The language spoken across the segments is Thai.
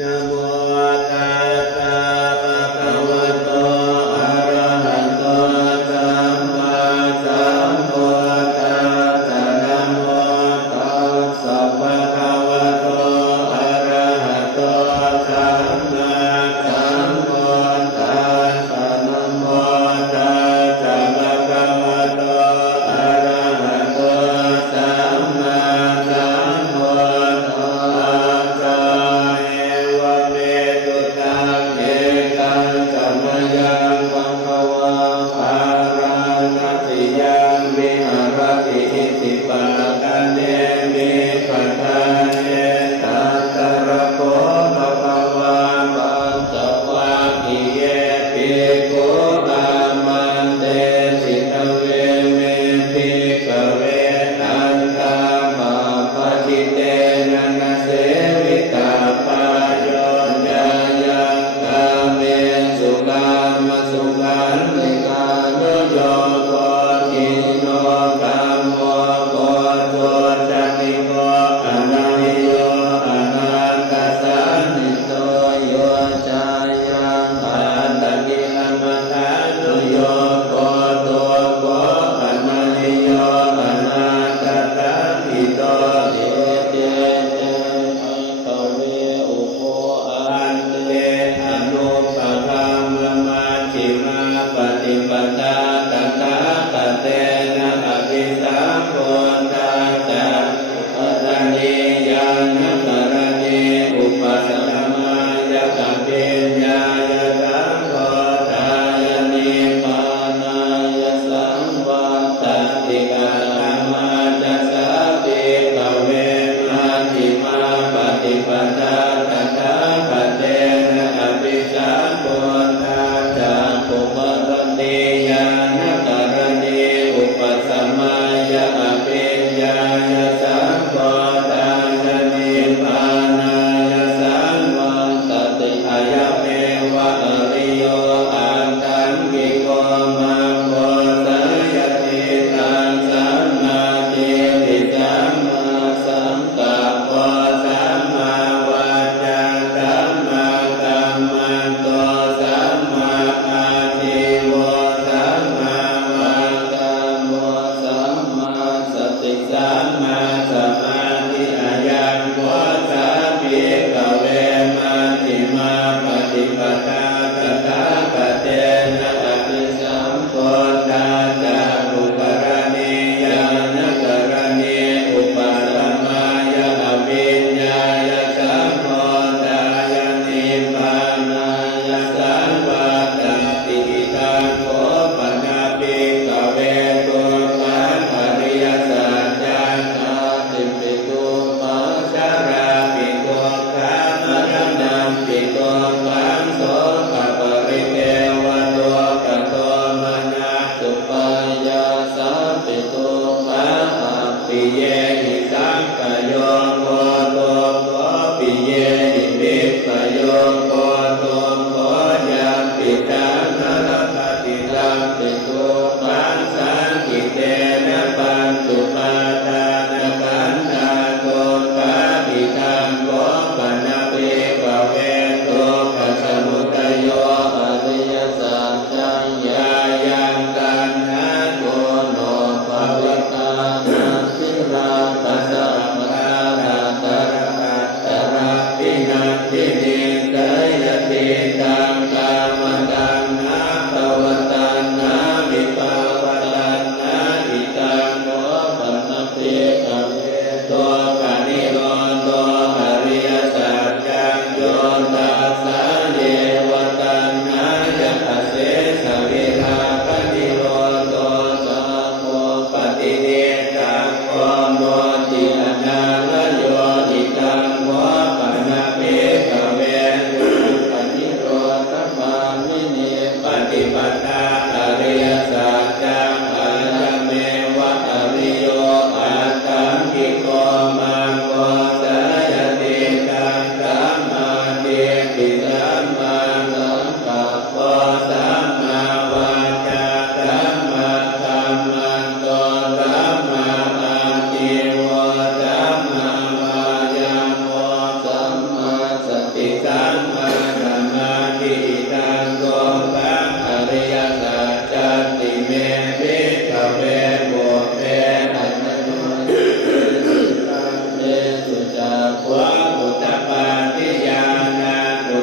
นะโมตัสสะภะคะวะโตอะระหะโตสัมมาสัมพุทธัสสะนะโมตัสสะภะคะวะโตอะระหะโตสัมมาสัมพุทธัสสะนะโมตัสสะภะคะวะโตอะระหะโตสัมมาสัมพุทธัสสะเอวเม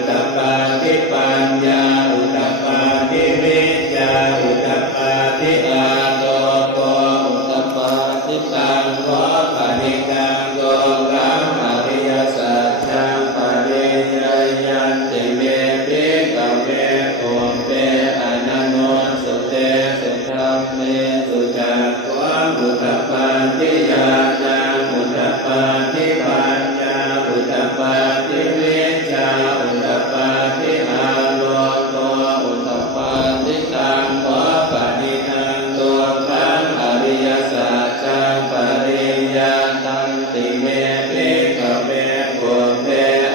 ตปาทิปัญญาอุตตปาทิวิชชาอุตตปาทิอาโลโกอุตตปาทิตังโวปะนิตังโกกังอริยสัจจังปะริยยันติเมภิกขเวโอเปอนันโนสุเตสุธัมเมสุจักขังอุตตปาทิญาณังอุตตปาทิปัญญาอุตตปาทิวิชชาอุตตปาทิอาโลโกอุตตปาทิตังโวปะนิตังโกกังอริยสัจจังปริญญาตันติเมภิกขเวโอเป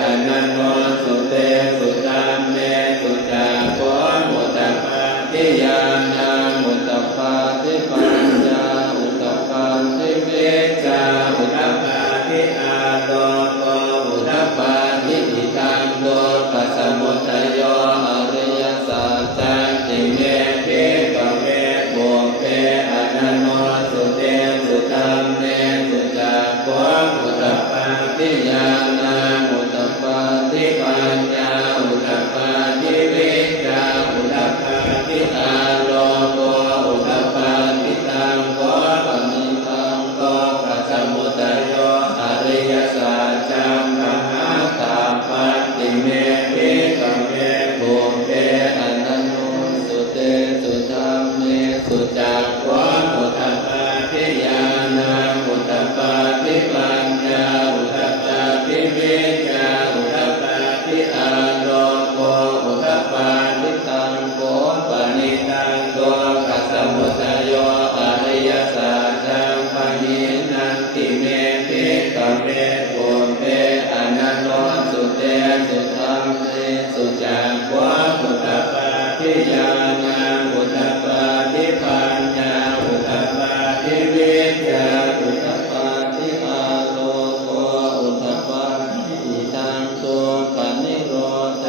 อนันโนสุเตสุธัมเมสุจักขังอุตตปาทิญาณังอุตตปาทิปัญญาอุตตปาทิวิชชาอุตตปาทิอาโลโกอุตตปาทิอิทังโลกัสสมุทัยโยอริยสัจจันติเมภิกขเวโอเปอนันโนสุเตสุธัมเมสุจักขังอุตตปาทิญาณังอุตตปาทิปัญญาอุตตปาทิวิชชาอุตตปาทิอาโลโกอุตตปาทิตังโวปะนิตังโกกัสสมุทัยโยอริยสัจจังมหาตาปันติเมภิกขเวโอเปอนันโนสุเตสุธัมเมสุจักขังอุตตปาทิญาณังอุตตปาทิปัญญาอุตตปาทิวิชชาอุตตปาทิอาโลโกอุตตปาทิตังโกปะนิตังโกกัสสมุทัยโยอริยสัจจังปะหินันติเมภิกขเวโอเปอนันโนสุเตสุธัมเมสุจักขังอุตตปาทิญาณังอุตตปาทิปัญญาอุตตปาทิวิชชาอุตตปาทิอาโลโกอุตตปาทิอิทังโตปะนิโรธ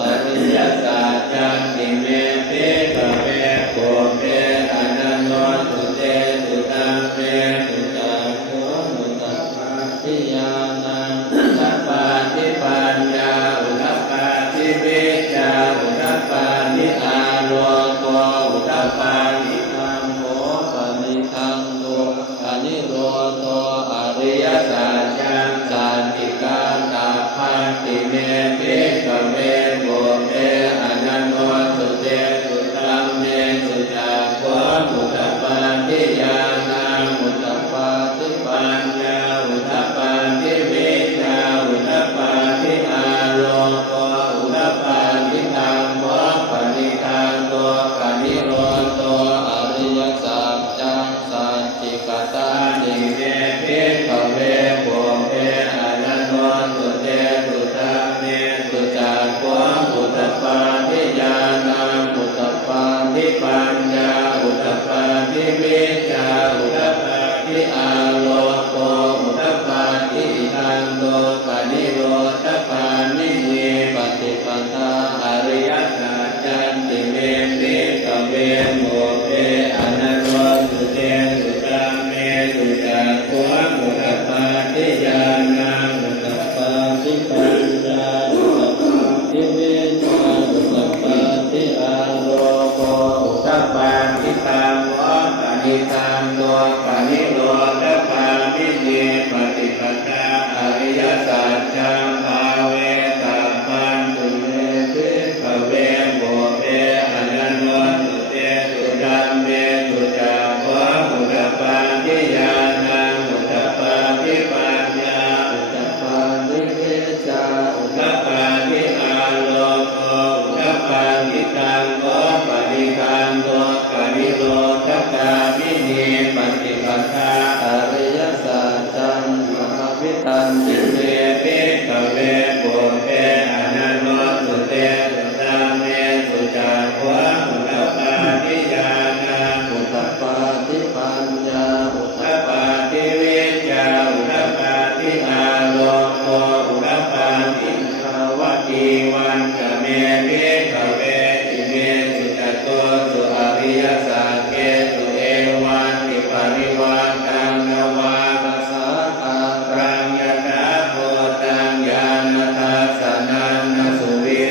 อริยสัจจันติเมภิกขเวโอเปอนันโนสุเตสุธัมเมสุจักขังอุตตปาทิญาณังอุตตปาทิปัญญาอุตตปาทิวิชชาอุตตปาทิอาโลโกอุตตปาทิธัมโมปะนิธังโตปะนิโรโธอริยสัจจังสันติกาตาพันติเมภิกขเวโอเปอนันโนสุเตสุธัมเมสุจักขังอุตตปาทิญาณังอุตตปาทิปัญญาอุตตปาทิวิชชาอุตตปาทิอาโลโกอุตตปาทิตังโวปะนิตังโตปะนิโรโธอริยสัจจังสัจจิกตานิเมภิกขเวโอเปอนันโนสุเตสุธัมเมสุจักขังอุตตปาทิญาณังอุตตปาทิปัญญาอุตตปาทิวิชชาอุตตปาทิอาโลโกอุตตปาทิอิทังโตปะนิโรธปานิเยปฏิปทาอริยสัจจันติเมภิกขเวโอเปอนันโนสุเตสุธัมเมสุจักขังอุตตปาทิญาณังอุตตปาทิปัญญาอุตตปาทิวิชชาอุตตปาทิอาโลโกอุตตปาทิตังโวปะนิตังโตปะนิโรธปานิเยปฏิปทาอริยสัจจังภาเวตาปันตุเมภิกขเวโอเปอนันโนสุเตสุธัมเมสุจักขังอุตตปาทิญาณังอุตตปาทิปัญญาอุตตปาทิวิชชาอุตตปาทิอาโลโกอุตตปาทิตังโวปะนิตังโตปะนิโรธปามิเนปฏิปทาอริยสัจจังมหาวิตันติเมภิกขเวโอเปอนันโนสุเตสุธัมเมสุจักขังอุตตปาทิญาณังอุตตปาทิปัญญาอุตตปาทิวิชชาอุตตปาทิอาโลโกอุตตปาทิภาวตีวันกเมภิกขเวติเมสุจโตสุอริยสัจเกสุเอวันติปริวันตังนวาภาษาอารังยตาโพตังญาณทัสสนันสุวิ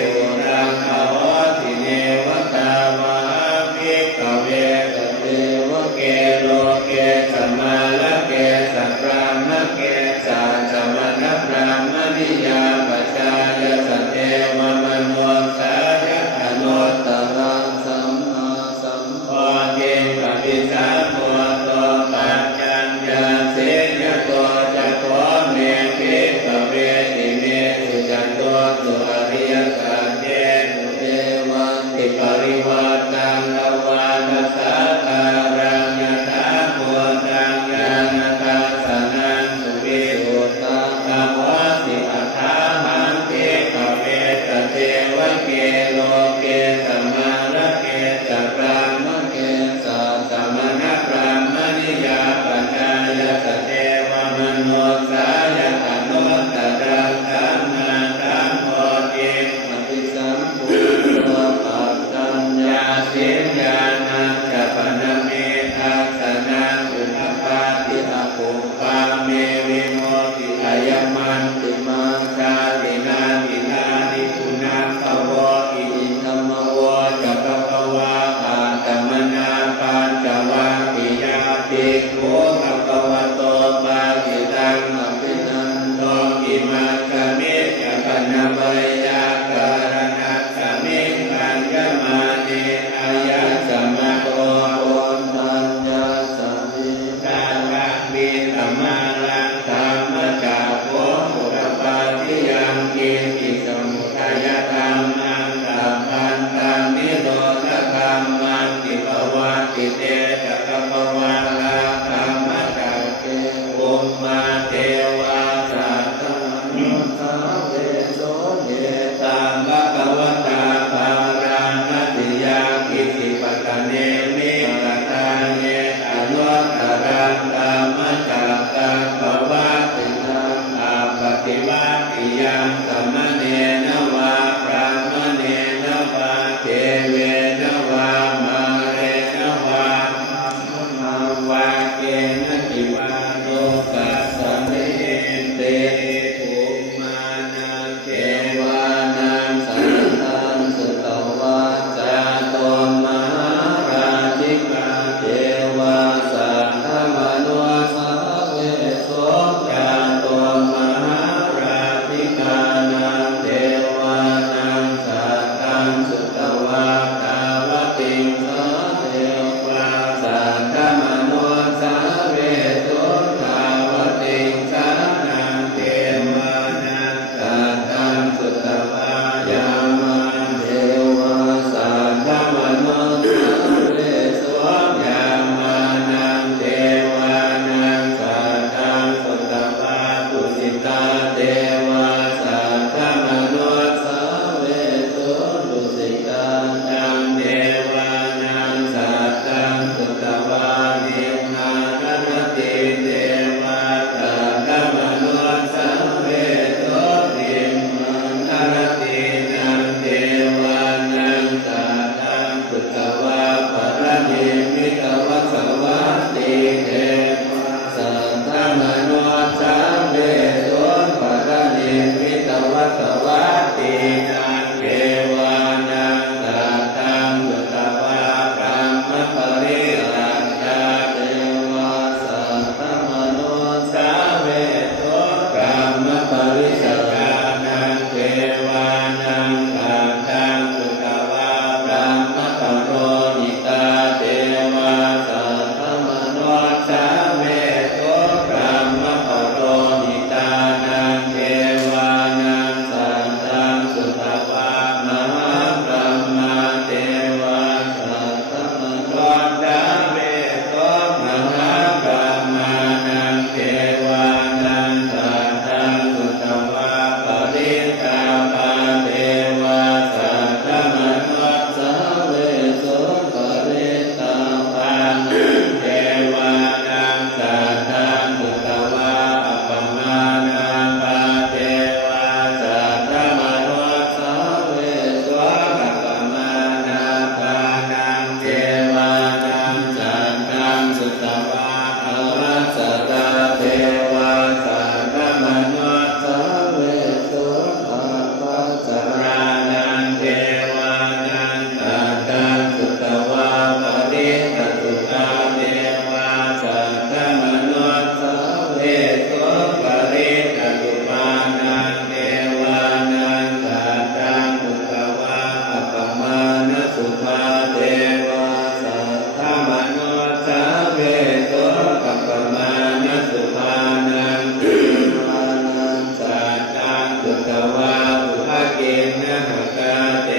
นะหกาเท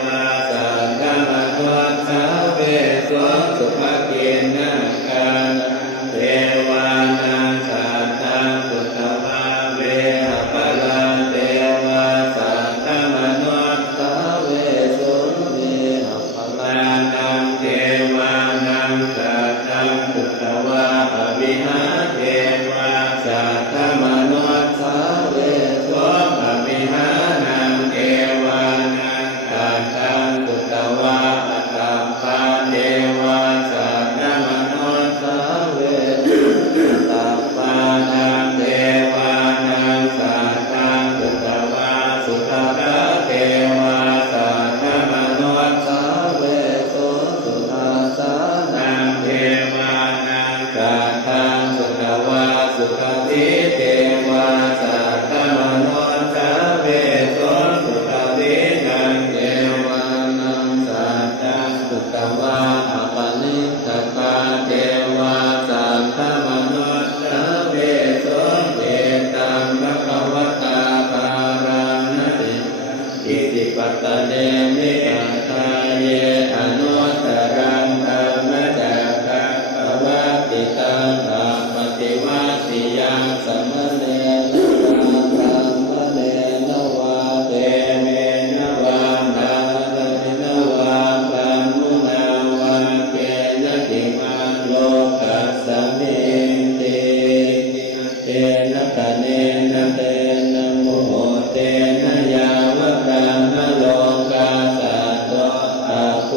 วาสังฆมนุษย์สาเวสวสุภกินนะกาเทวานังสัตตังสุตวะเวหปลาเทวาสังฆมนุษย์สาเวสวเวหปลานังเทวานังสัตตังสุตวะอภิหาเทวาสัตตมนุษย์สาเวสวอภิหานังเทวานังสัตตังสุตวะอัตตปาเทวาสัตตมนุษย์สาเวสุตปานังเทวานังสัตตังสุตวะสุตตะเทวาสัตตมนุษย์สาเวสุสุทัสสะนังเทวานังสัตตังสุตวะสุขติเทวาสัตตมนุษย์สาเวสุสุขตินังเทวานังสัตตังสุตวะอปนิสสกาเทวาสัตตมนุษย์สาเวสุเอตังภควตาปาราณติอิติปัตตเนมิปัตตาเยอนุตตรังธรรมจักขังภวติตังธัมมติวัตติยังสัมมเนนะธัมมเนนะวาเตเมนะวานาลมินะวาปัมมุนาวาเกนะติมาโลกัสสมิติเตนะกะเนนะเตนะโมเตนะยาวะกามโลกาสัตโตอะโภ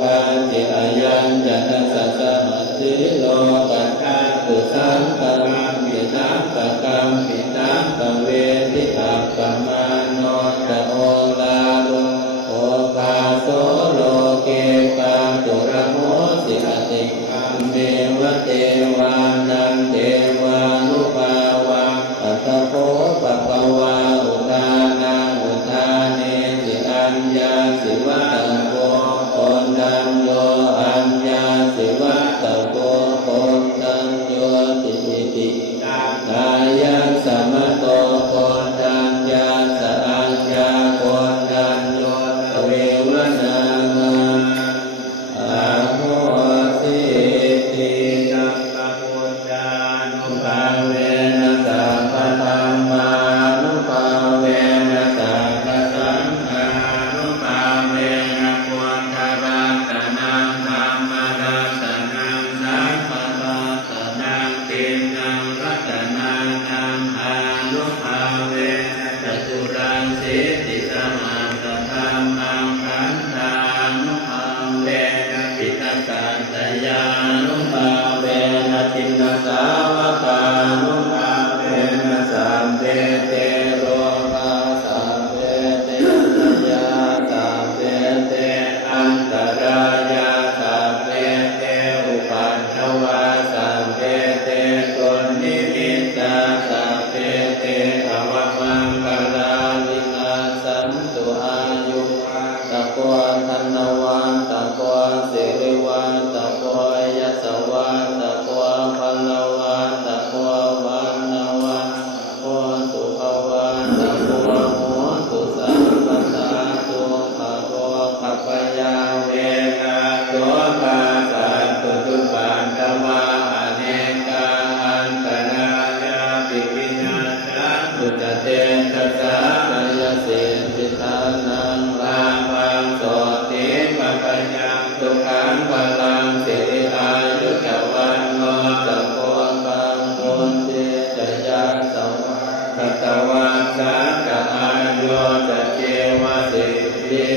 คาติอายัญจนะสัสสะหัตถิโลกัสสะตุสังฆังปิตังปะกัมปิตังปะเวทิอัปปมาโนตะโอลาโลโอภาโสโลเกกังตุระโหสิอติคัมเมวะเทวานังเทวานุภาวังอัตถโภปะคะวาอุทานังอุทาเนสิอัญญาสิวัตตโกโอนดังโยอัญญาสิวัตตโกโอนดังโยติอิติกายังสัมมโตโอนดังยาสะอัญญาโอนดังโยเววนามาอะโหสิติสัพพพุทธานุภาเวนะสัพพธัมมานุภาเวนะสัพพสังฆานุภาเวนะพุทธรัตนังธัมมรัตนังสังฆรัตนังตินังรัตนังธัมมานุภาเวนะจตุรังสิติสมาสธัมมังขันธานุภาเวนะปิตสันตยานุภาเวนะทินนสาวกานุภาเวนะสัมเตเตโรกาสัมเตเตยาสัมเตเตอันตรายาสัมเตเตอุปัฏฐวาสัมเตเตตุนิมิตตาสัมเตเตอวมังคลาวินาสันตุอายุตะโกธันวันตะโกสิริวันตะโกยสวันตะโกพลวันตะโกวันนวันตะโกสุภวันตะโกโหตุสัพพสาตุตะโกขัปปยาเวนะโสภาสัตตุจุปันตวะอเนกาอันตรายาปิปินาจันตุจเตนะสากายสิปิตานังลาภังโสติปะปัญญังทุกขังพลังสิริอายุจวันโนสัพพะปังโนเจจยาสวะคัตวังสังฆอายุจเจวะสิริ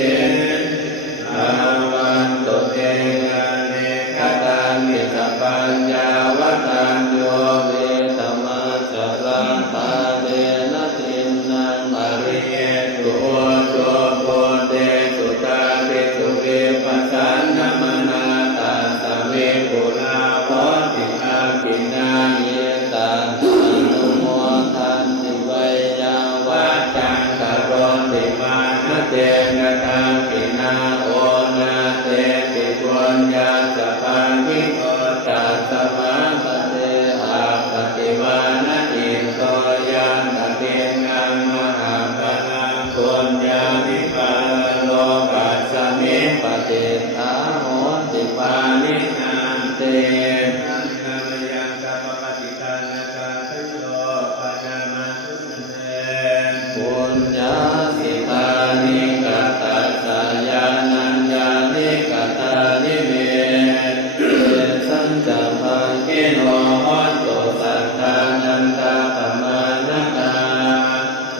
อาวันตุเตนะเนคตังนิสปัญญาวตัญโยเวตมัสสะรังปาเดนะทินนังปริเยตุโอโชโพเตสุตาปิสุเวปัสสันนมนาตาสเมปุราโหติอากินาเยตังอนุโมทันติไวยาวาจังกโรติมานะเตนะตังกินาโอนาเตปิปุญญาสัพพังคิโตตัสสมาปะเตอาปฏิวานะอิโตยันตะเกงังมหาภลังปุญญาภิปา ปุญญาสิทานิกตัสสยานัญญานิกตานิเมเตสัญจภังกิโนโหตุสัทธานันตาปมาณตา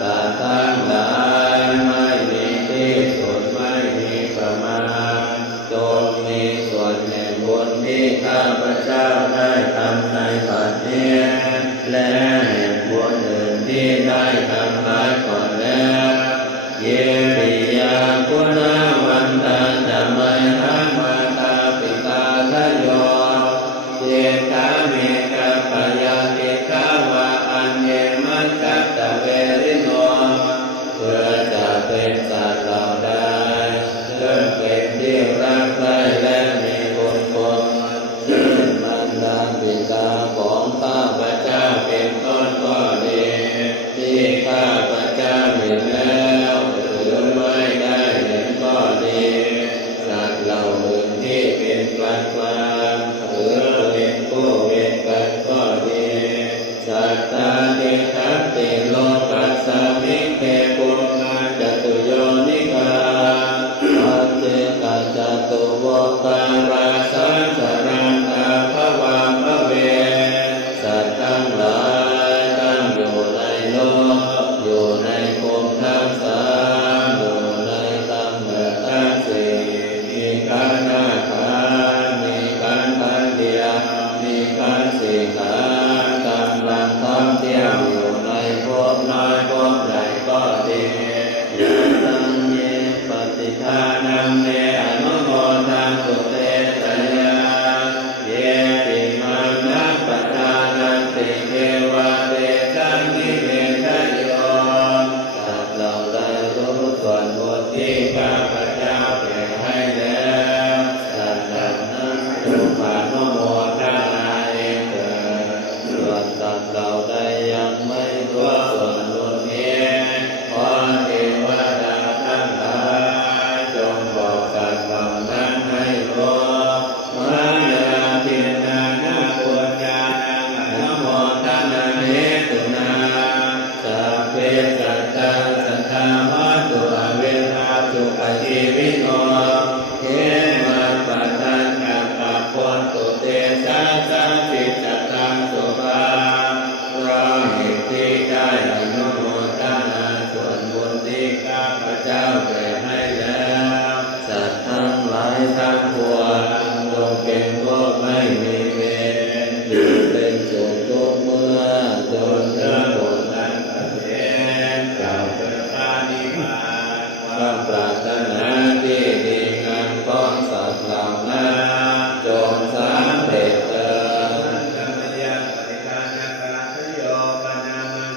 สัตว์ทั้งหลายไม่มีที่สุดไม่มีประมาณจงมีส่วนแห่งบุญที่ข้าพเจ้าได้ทำในบัดนี้และแห่งบุญอื่นที่ได้ทำมาก่อนแล้วเยปิยาคุณาวันตันจะไม่หังมาตาปิตาทะโยเยกาเมกะปยาติกาวะอันเยมัจจัตตะเวริโนเพื่อจะเป็นสัตว์เหล่าใดเพื่อเป็นที่รักใคร่และมีบุญคุณมันดาปิตาของข้าพเจ้าเป็นต้นก็ดีที่ข้าพเจ้าเห็นแล้วหรือไม่ได้เห็นก็ดีสัตว์เหล่าอื่นที่เป็นกลางกลางหรือเป็นผู้เป็นกันก็ดีสัตตาเทขัตติโลกัสสมิเกปุณณาจตุโยนิกาปัจเจกัจจตุโวการาสังสารังตาภวาภเวสัตว์ทั้งหลายตั้งอยู่ในโลกอยู่ในภูมิทั้งสามอยู่ในตำแหน่งทั้งสี่มีขันธ์ห้าขันธ์มีขันธ์ขันธ์เดียวมีขันธ์สี่ขันธ์กำลังท่องเที่ยวอยู่ในภพน้อยภพใหญ่ก็ดียะสังเยปฏิทานังเนอนุโมทังสุเตสยาเยติมังนัปปทานันติเทวะเตจังนิเวทโยสัตว์เหล่าใดรู้ส่วนบุญที่ข้าพเจ้าแผ่ให้แล้วสัตว์เหล่านั้นจงอนุโมทนาเองเถิดส่วนสัตว์เหล่าใดยังไม่รู้ส่วนบุญนี้ขอเทวดาทั้งหลายจงบอกสัตว์เหล่านั้นให้รู้มาญาทินานาปุญญานังอนุโมทนาเนตุนาสัพเพสัตตาสัทธามาตุอเวราสุปฏิวิโนเขมาปัตตังกัปปะโพตุเตสะสะสิจัตตังสุภาเพราะเหตุที่ได้อนุโมทนาส่วนบุญที่ข้าพเจ้าแผ่ให้แล้วสัตว์ทั้งหลายทั้งปวงจงเป็นผู้ไม่มีเวรอยู่เป็นสุขทุกเมื่อจนถึงบุญนั้นเสด็จกล่าวเพื่อพระนิพพานความปรารถนาที่ดีงามของสัตว์เหล่านั้นจงสำเร็จเถิดธรรมยังปฏิฆานังกัตโยปนามัน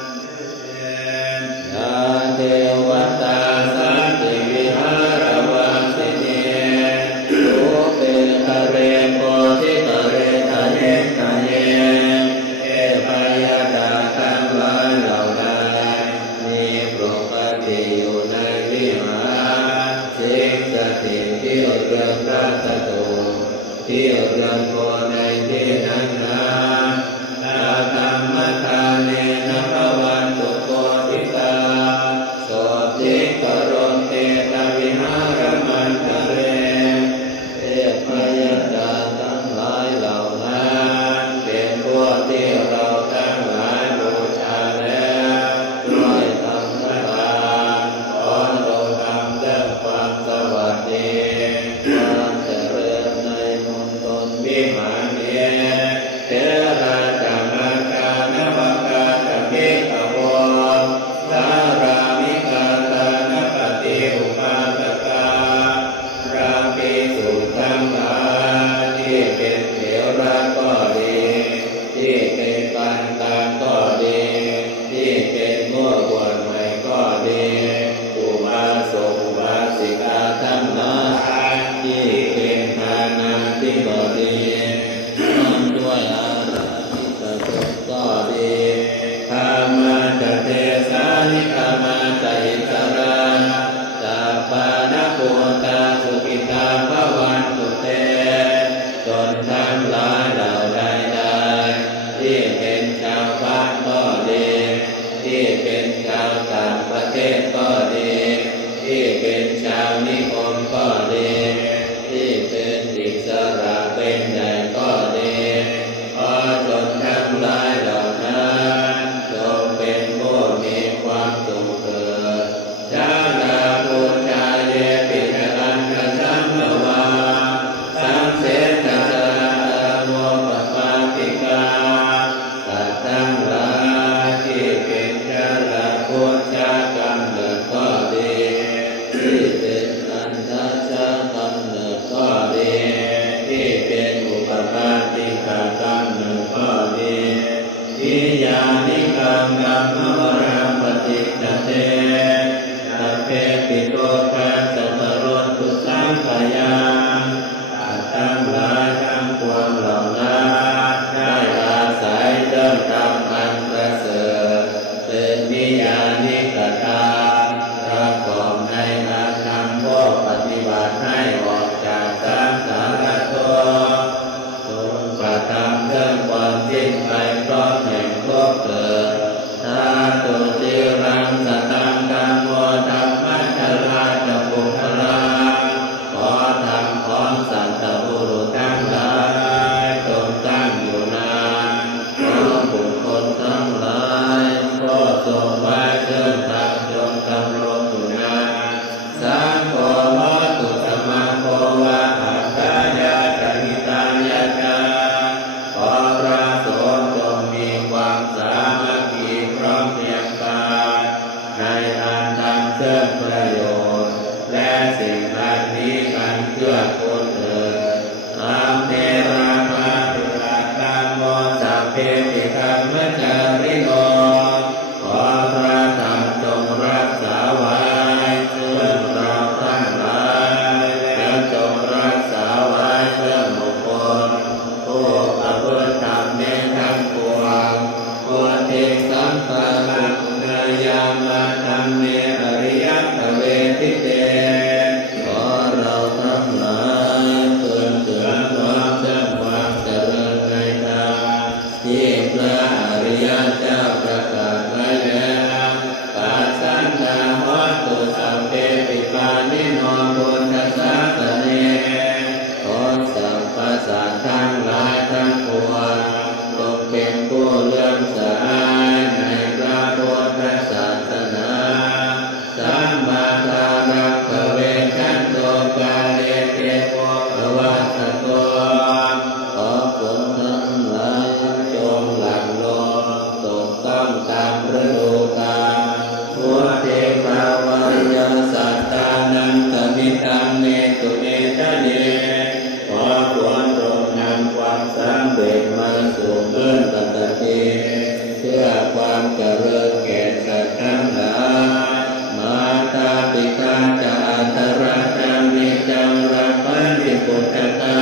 ยาเทวตาสันติวิหารวังสิเนรูเปทะเรโพธิทะเรทะเยทะเยเอปยดาทั้งหลายเหล่าใดมีปกติอยู่ในวิหารสิ่งศักดิ์สิทธิ์ที่เรืองพระสถูปที่เรืองโพในที่นั้นนั้นนาธรรมทานเนนะภวันตุโกติตาโสติกรณเตตวิหารมันทะเรเอพยดาทั้งหลายเหล่านั้นเป็นพวกที่เราทั้งหลายบูชาแล้วด้วยธรรมทานขอจงทำเรื่องความสวัสดีความเจริญในมณฑลวิมานนี้เทราจามังกานวกาตภิกขโวสารามิกาตานปฏิอุปาสการาภิกษุทั้งหลายที่เป็นเถระก็ดีที่เป็นปันตาก็ดีที่เป็นผู้บวชใหม่ก็ดีอุบาสกอุบาสิกาทั้งหลายที่เป็นทานาธิบดีด้วยอาราธิกสงฆ์ก็ดีธรรมะจะเทสานิธรรมะจะอิสระสัพพะนะโพตาสุขิตาภวันตุเต สิ่งพันนี้กันเพื่อคนอื่นอาเมรามาตุลาตามโมสัพเพติกรรมจาริโนขอพระธรรมจงรักษาไว้ซึ่งเราทั้งหลายและจงรักษาไว้เพื่อบุคคลผู้ประพฤติธรรมในทั้งปวงควรที่สัมปันนายามาธรรมเมอริยะเวทิเตขอเราทั้งหลายเพื่อนถึงความจำความเจริญในธรรมที่พระอริยเจ้าประกาศไว้แล้วปัสสันนาหอตุสัพเพปิปานิโนพุทธัสสะสเนขอสัพพสัตว์ทั้งหลายทั้งปวงจงเป็นผู้เลื่อมใสในพระพุทธศาสนาสัมมาทานังภเวชันโตกาเลเตโวภวัสสโตขอผลทั้งหลายจงหลั่งลงตกต้องตามฤดูกาลพุทธิภาวายาสัตตานังกมิตังเมตุเมตเนขอควรจงนำความสำเร็จมาสู่เบื้องปกติเพื่อความเจริญแก่สัตว์ทั้งหลายมาตาปิตาจาตระจามิจังรักปันติปุตตะ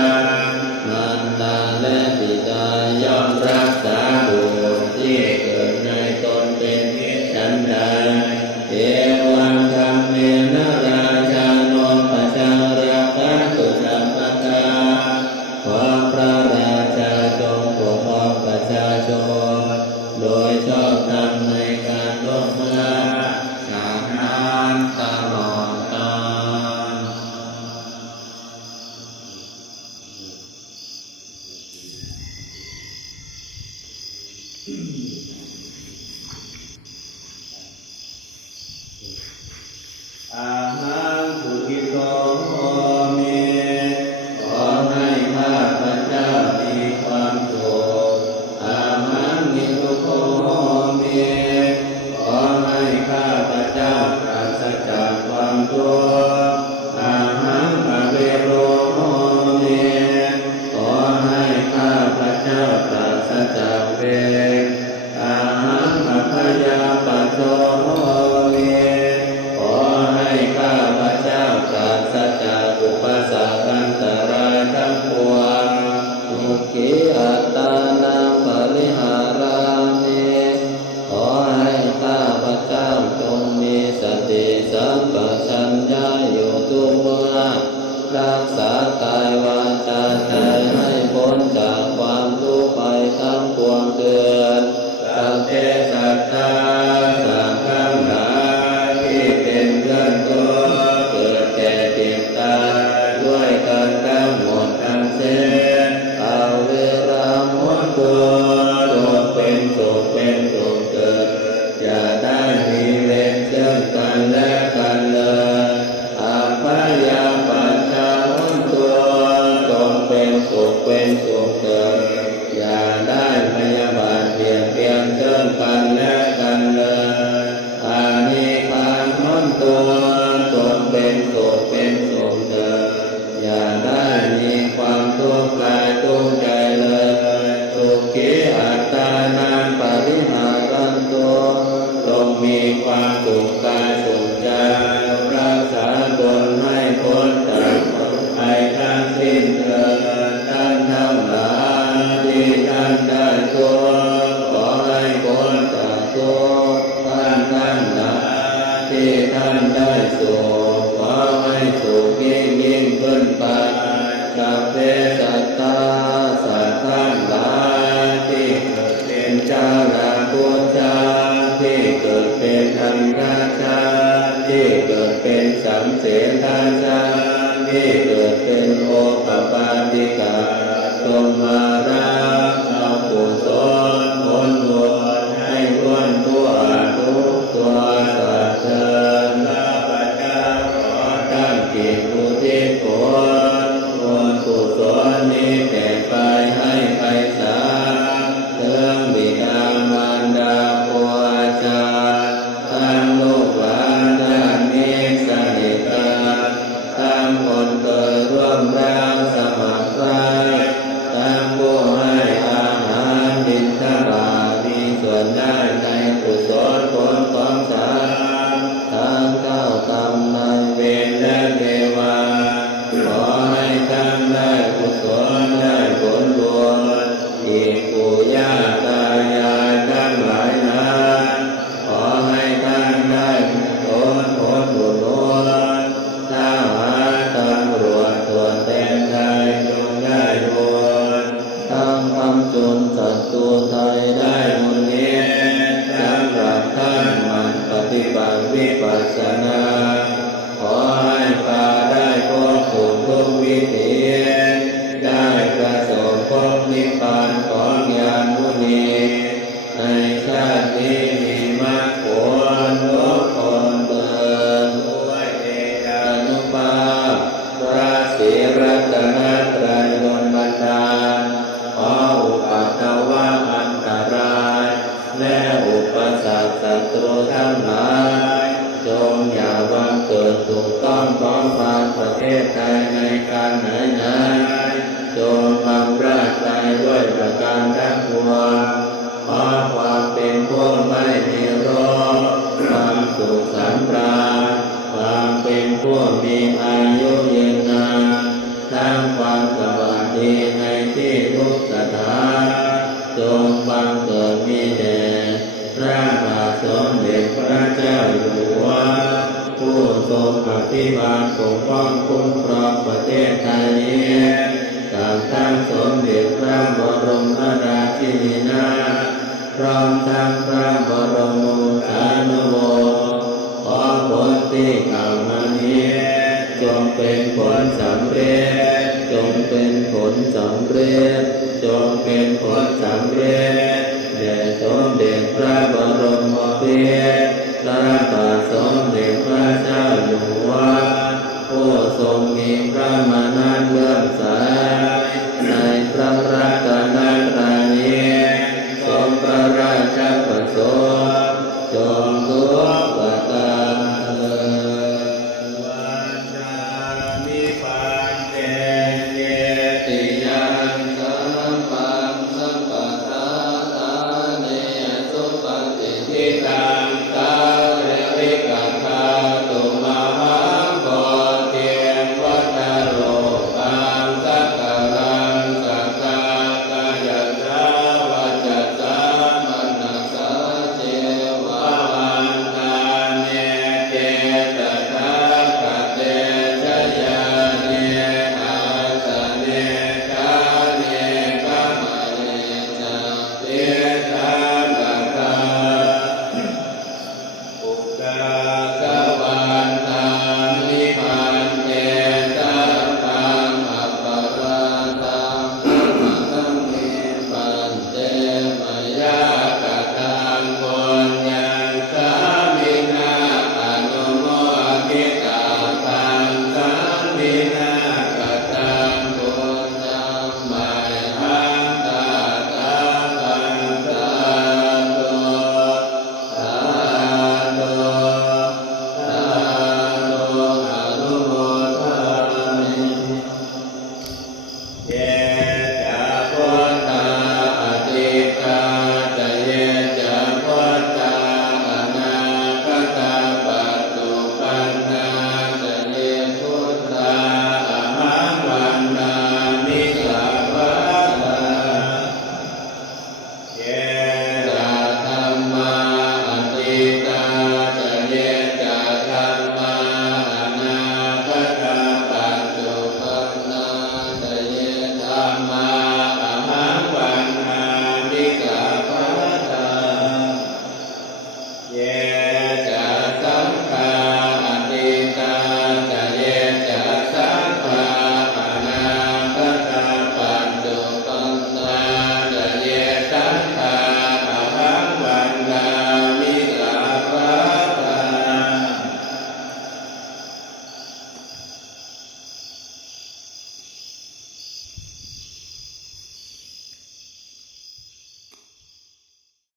มารดาและบิดาย่อมรักษาบุตรที่เกิดในตนเป็นนิจฉันใดเอวังธรรมเมนะราชาโนปัจจาระคันตุสัมปทาขอพระราชาจงปกครองประชาชนโดยชอบธรรมในการลดละจากนั้นตลอดกาลอาหังสุขิโตโหมิขอให้ข้าพเจ้ามีความสุขอาหังนิทุโขโหมิขอให้ข้าพเจ้าปราศจากความทุกข์อาหังอเวโรโหมิขอให้ข้าพเจ้าปราศจากเวรอาหังอภยาปัสโสโหมิขอให้ข้าพเจ้าปราศจากอุปสรรคอันตรายทั้งปวงทุกขิอัตตานังปริหารามิขอให้ข้าพเจ้าจงมีสติสัมปชัญญะอยู่ทุกเมื่อรักษากายวาจาใจให้พ้นจากความทุกข์ภัยทั้งปวงเถิดสัพเพสัตตาสังฆังหลายที่เป็นเพื่อนทุกข์เกิดแก่เจ็บตายด้วยกันทั้งหมดทั้งสิ้นเอาเวลาหมดตัวจงเป็นสุขเป็นสุขเกิดอย่าได้มีเวรซึ่งกันและกันเลยอาภยาปัจจาหนตัวจงเป็นสุขเป็นสุขเกิดอย่าได้พยาบาทเบียดเบียนซึ่งกันและกันเลยอานิพานหนตัวจงเป็นสุขเป็นสุขเกิดอย่าได้มีความทุกข์กายทุกข์ใจเลยทุกขิอัตตานังปริหารันโตจงมีความสุขกายสุขใจรักษาตนให้พ้นจากภัยทั้งสิ้นเถิดท่านทั้งหลายที่ท่านได้ทุกข์ขอให้พ้นจากทุกข์ท่านทั้งหลายที่ท่านได้สุขขอให้สุขยิ่งยิ่งขึ้นไปสัพเพสัตตาสัตว์ทั้งหลายที่เกิดเป็นเจ้าราพุทธาที่เกิดเป็นธรรมราชาที่เกิดเป็นสัมเสนาชาที่เกิดเป็นโอปปาติกาจงมารับเอากุศลผลบุญให้ล้วนทั่วทุกตัวสัตว์เถิดข้าพเจ้าขอตั้งจิตอุทิศผลบุญกุศลนี้แก่ไปให้ไพศาลถึงบิดามารดาครูอาจารย์ทั้งลูกหลานญาติมิตรสนิทกัน งหลายจงอย่าบังเกิดถูกต้องของความประเทศไทยในการไหนๆจงบำราศไปด้วยประการทั้งปวงขอความเป็นผู้ไม่มีโรคความสุขสำราญความเป็นผู้มีอายุยืนนานทั้งความสวัสดีในที่ทุกสถานจงบังเกิดมีแด่พระบาทสมเด็จพระเจ้าอยู่หัวผู้ทรงอภิบาลปกป้องคุ้มครองประเทศไทยนี้กับทั้งสมเด็จพระบรมราชินีนาถพร้อมทั้งพระบรมวงศานุวงศ์ขอผลที่กล่าวมานี้จงเป็นผลสำเร็จจงเป็นผลสำเร็จจงเป็นผลสำเร็จแด่สมเด็จพระบรมโอรสพระบาทสมเด็จพระเจ้าอยู่หัว